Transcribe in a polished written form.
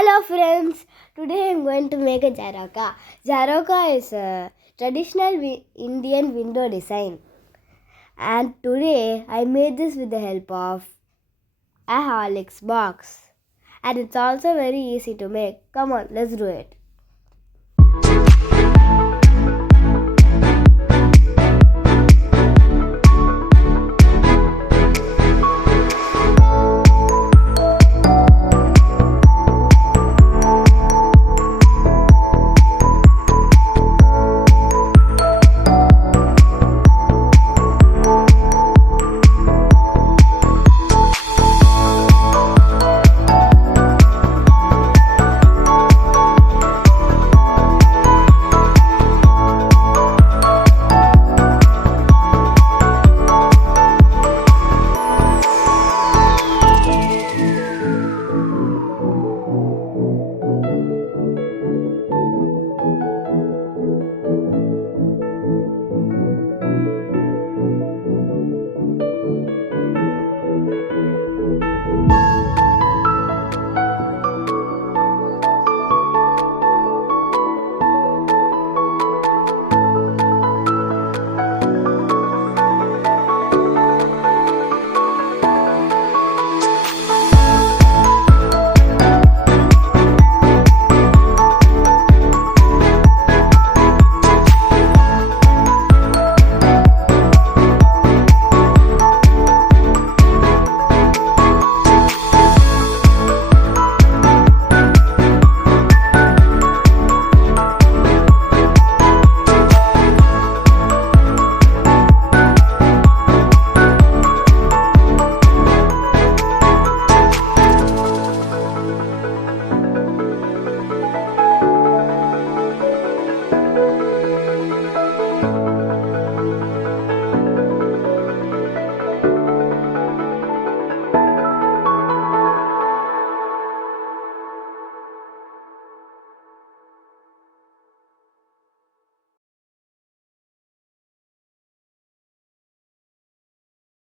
Hello friends, today I am going to make a Jharokha. Jharokha is a traditional Indian window design, and today I made this with the help of a horlicks box, and it's also very easy to make. Come on, let's do it.